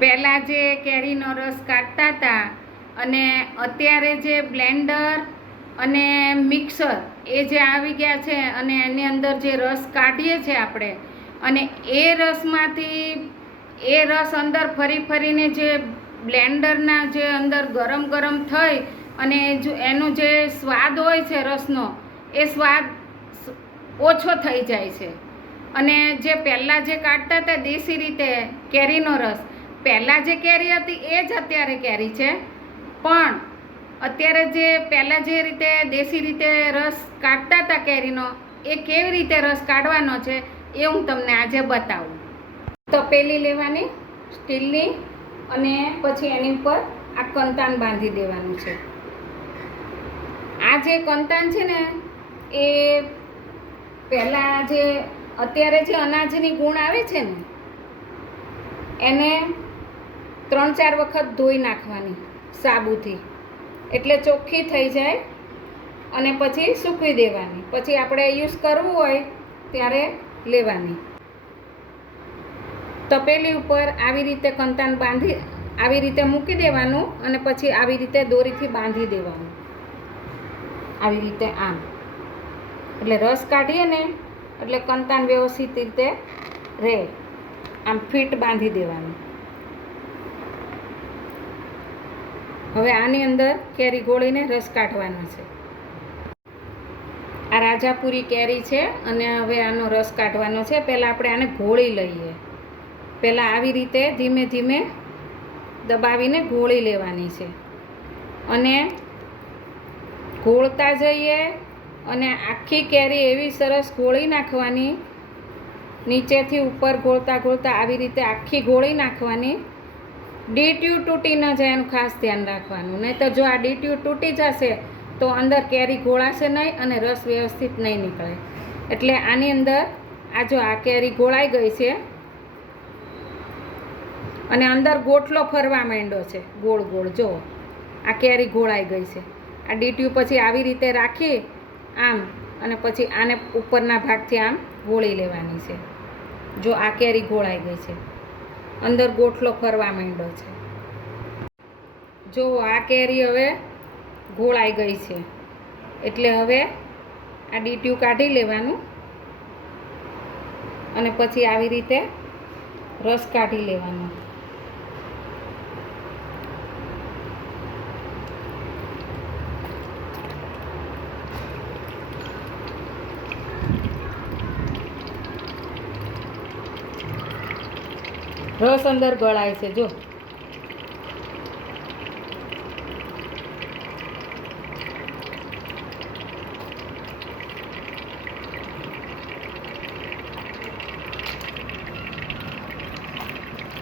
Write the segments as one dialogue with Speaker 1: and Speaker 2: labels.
Speaker 1: પહેલાં જે કેરીનો રસ કાઢતા હતા અને અત્યારે જે બ્લેન્ડર અને મિક્સર એ જે આવી ગયા છે અને એની અંદર જે રસ કાઢીએ છીએ આપણે અને એ રસમાંથી એ રસ અંદર ફરી ફરીને જે બ્લેન્ડરના જે અંદર ગરમ ગરમ થઈ અને એનો જે સ્વાદ હોય છે રસનો, એ સ્વાદ ઓછો થઈ જાય છે. અને જે પહેલાં જે કાઢતા હતા દેશી રીતે કેરીનો રસ પહેલાં જે કેરી હતી એ જ અત્યારે કેરી છે. પણ અત્યારે જે પહેલાં જે રીતે દેશી રીતે રસ કાઢતા હતા કેરીનો, એ કેવી રીતે રસ કાઢવાનો છે એ હું તમને આજે બતાવું. તપેલી લેવાની, સ્ટીલની અને પછી એની ઉપર આ કંતાન બાંધી દેવાનું છે. આ જે કંતાન છે ને, એ પહેલાં જે અત્યારે જે અનાજની ગુણ આવે છે ને, એને ત્રણ ચાર વખત ધોઈ નાખવાની સાબુથી. એટલે ચોખ્ખી થઈ જાય અને પછી સૂકવી દેવાની. પછી આપણે યુઝ કરવું હોય ત્યારે લેવાની. તપેલી ઉપર આવી રીતે કંતાન બાંધી, આવી રીતે મૂકી દેવાનું અને પછી આવી રીતે દોરીથી બાંધી દેવાનું. આવી રીતે આમ. એટલે રસ કાઢીએ ને, એટલે કંતાન વ્યવસ્થિત રીતે રહે. આમ ફિટ બાંધી દેવાનું. હવે આની અંદર કેરી ગોળીને રસ કાઢવાનો છે. આ રાજાપુરી કેરી છે અને હવે આનો રસ કાઢવાનો છે. પહેલાં આપણે આને ઘોળી લઈએ. પહેલાં આવી રીતે ધીમે ધીમે દબાવીને ઘોળી લેવાની છે. અને ઘોળતા જઈએ અને આખી કેરી એવી સરસ ઘોળી નાખવાની, નીચેથી ઉપર ઘોળતા ઘોળતા આવી રીતે આખી ઘોળી નાખવાની ડીટ્યુ તૂટી ન જાય એનું ખાસ ધ્યાન રાખવાનું. નહીં જો આ ડીટ્યુ તૂટી જશે, તો અંદર કેરી ગોળાશે નહીં અને રસ વ્યવસ્થિત નહીં નીકળે. એટલે આની અંદર આ જો આ કેરી ગોળાઈ ગઈ છે, અને અંદર ગોટલો ફરવા માંડ્યો છે, ગોળ ગોળ, જો, આ કેરી ગોળાઈ ગઈ છે. આ ડીટ્યુ પછી આવી રીતે રાખી, આમ, અને પછી આને ઉપરના ભાગથી આમ ગોળી લેવાની છે. જો આ કેરી ગોળાઈ ગઈ છે. અંદર ગોઠલો ફરવા માંડ્યો છે. જો આ કેરી હવે ઘોળાઈ ગઈ છે. એટલે હવે આ ડીટ્યુ કાઢી લેવાનું અને પછી આવી રીતે રસ કાઢી લેવાનો. રસ અંદર ગળાય છે, જો.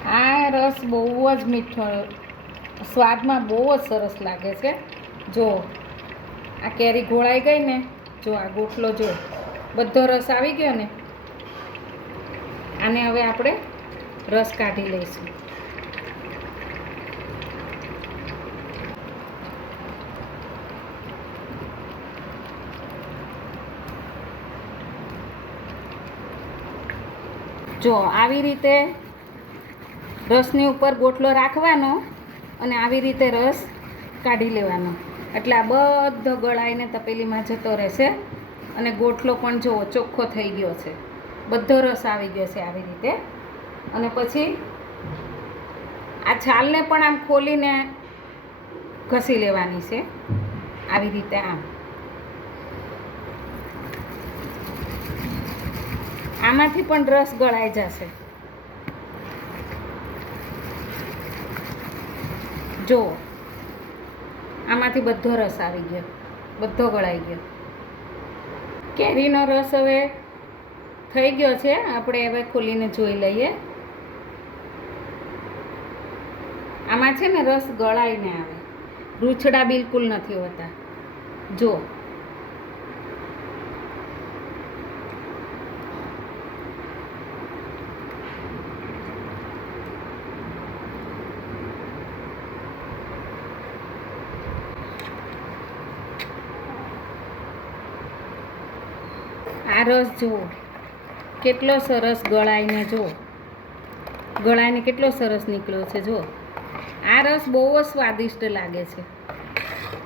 Speaker 1: આ રસ બહુ જ મીઠો, સ્વાદમાં બહુ જ સરસ લાગે છે. જો, આ કેરી ઘોળાઈ ગઈ ને, જો આ ગોટલો જો, બધો રસ આવી ગયો ને. આને હવે આપણે રસ કાઢી લઈશું. જો, આવી રીતે રસની ઉપર ગોટલો રાખવાનો અને આવી રીતે રસ કાઢી લેવાનો. એટલે આ બધો ગળાઈને તપેલીમાં જતો રહેશે અને ગોટલો પણ જો ચોખ્ખો થઈ ગયો છે. બધો રસ આવી ગયો છે આવી રીતે. અને પછી આ છાલને પણ આમ ખોલીને ઘસી લેવાની છે, આવી રીતે આમ. આમાંથી પણ રસ ગળાઈ જશે. જો, આમાંથી બધો રસ આવી ગયો, બધો ગળાઈ ગયો. કેરીનો રસ હવે થઈ ગયો છે, આપણે હવે ખોલીને જોઈ લઈએ. છે ને રસ ગળાઈને આવે. રૂછડા બિલકુલ નથી હોતા. જો. આ રસ જુઓ. કેટલો સરસ ગળાઈને જો. ગળાઈને કેટલો સરસ નીકળ્યો છે, જો. આ રસ બહુ જ સ્વાદિષ્ટ લાગે છે.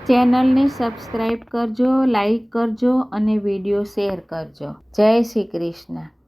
Speaker 2: ચેનલને સબસ્ક્રાઈબ કરજો લાઈક કરજો અને વીડિયો શેર કરજો. જય શ્રી કૃષ્ણ.